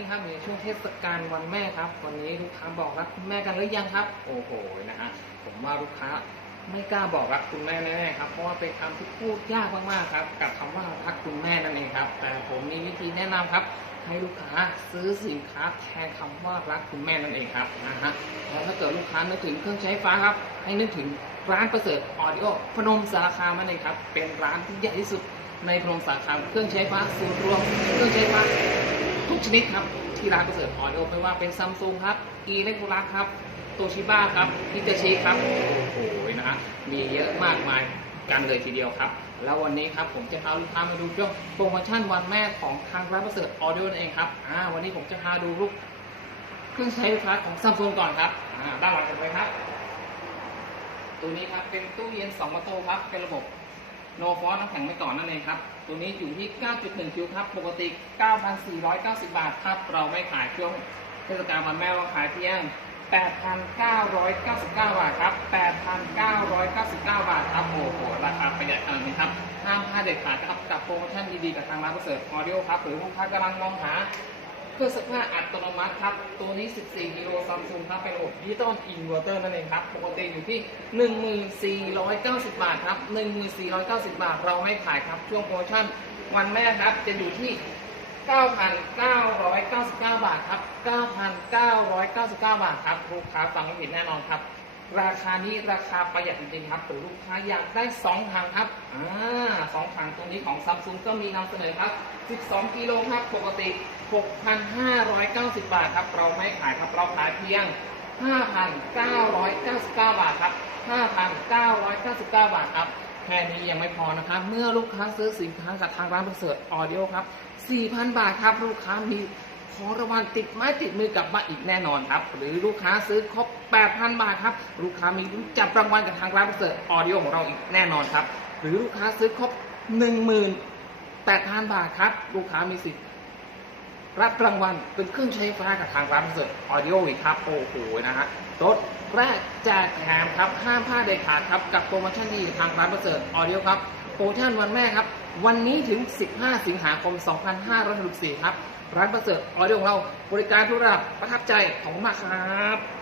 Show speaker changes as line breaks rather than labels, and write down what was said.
นี้ครับในช่วงเทศกาลวันแม่ครับ วันนี้ลูกค้าบอกรักคุณแม่กันหรือยังครับ โอ้โหนะฮะผมว่าลูกค้าไม่กล้าบอกรักคุณแม่แน่ๆครับ เพราะว่าเป็นคำที่พูดยากมากๆครับ กับคำว่ารักคุณแม่นั่นเองครับ แต่ผมมีวิธีแนะนำครับ ให้ลูกค้าซื้อสินค้าแทนคำว่ารักคุณแม่นั่นเองครับนะฮะแล้วถ้าเกิดลูกค้านึกถึงเครื่องใช้ไฟฟ้าครับ ให้นึกถึงร้านประเสริฐออดิโอพนมสารคามนั่นเองครับ เป็นร้านที่ใหญ่ที่สุดในพนมสารคามเครื่องใช้ไฟฟ้าศูนรวมเครื่องใช้ไฟฟ้า ทุกชนิดครับ ที่ร้านประเสริฐออดิโอไม่ว่าเป็นซัมซุงครับอีเล็กโทรลักครับโตชิบ้าครับฮิตาชิครับโอ้โหนะฮะมีเยอะมากมายกันเลยทีเดียวครับ แล้ววันนี้ครับผมจะพาลูกค้ามาดูช่วงโปรโมชั่นวันแม่ของทางร้านประเสริฐออดิโอนั่นเองครับอ่าวันนี้ผมจะพาดูลูกเครื่องใช้ไฟฟ้าของซัมซุงก่อนครับอ่าด้านหลังกันไปครับตัวนี้ครับเป็นตู้เย็น2ประตูครับเป็นระบบ โนฟอสน้ำแข็งไม่ก่อนนั่นเองครับ ตัวนี้อยู่ที่ 9.1 คิวครับ ปกติ 9,490 บาทครับ เราไม่ขายช่วงเทศกาลวันแม่เราขายเพียง 8,999 บาทครับ 8,999 บาทครับ โอ้โห ราคาประหยัดขนาดนี้ครับ ห้ามพลาดเด็ดขาดครับ กับโปรโมชั่นดีๆ กับทางร้านเสริฐออดิโอครับ หรือลูกค้ากำลังมองหา เครื่องซักผ้าอัตโนมัติครับ ตัวนี้ 14กิโลซัมซุงครับเป็นระบบดิจิตอลอินเวอร์เตอร์นั่นเองครับ ปกติอยู่ที่ 1490 บาทครับ 1490 บาทเราไม่ขายครับ ช่วงโปรโมชั่นวันแม่ครับ จะอยู่ที่ 9,999 บาทครับ 9,999 บาทครับลูกค้าฟังไม่ผิดแน่นอนครับ ราคานี้ราคาประหยัดจริงๆครับหรือลูกค้าอยากได้2ถังครับอ่าสองถังตัวนี้ของซัมซุงก็มีนำเสนอครับ 12 กิโลครับปกติ 6,590 บาทครับ เราไม่ขายครับเราขายเพียง 5,999 บาทครับ 5,999 บาทครับแค่นี้ยังไม่พอนะครับ เมื่อลูกค้าซื้อสินค้าจากทางร้านประเสริฐออดิโอครับ 4,000 บาทครับ ลูกค้ามี ของรางวัลติดไม้ติดมือกลับมาอีกแน่นอนครับ หรือลูกค้าซื้อครบ 8,000 บาทครับ ลูกค้ามีลุ้นจับรางวัลกับทางร้านเสริฐออดิโอของเราอีกแน่นอนครับ หรือลูกค้าซื้อครบ 18,000 บาทครับ ลูกค้ามีสิทธิ์รับรางวัลเป็นเครื่องใช้ไฟฟ้ากับทางร้านเสริฐออดิโออีกครับ โอ้โหนะฮะรถแรกแจกแถมครับห้ามพลาดเด็ดขาดครับกับโปรโมชั่นดีทางร้านเสริฐออดิโอครับ ปรโมชั่นวันแม่ครับ วันนี้ถึง 15 สิงหาคม 2564 ครับ ร้านประเสริฐออดิโอของเราบริการทุกระดับประทับใจของมากครับ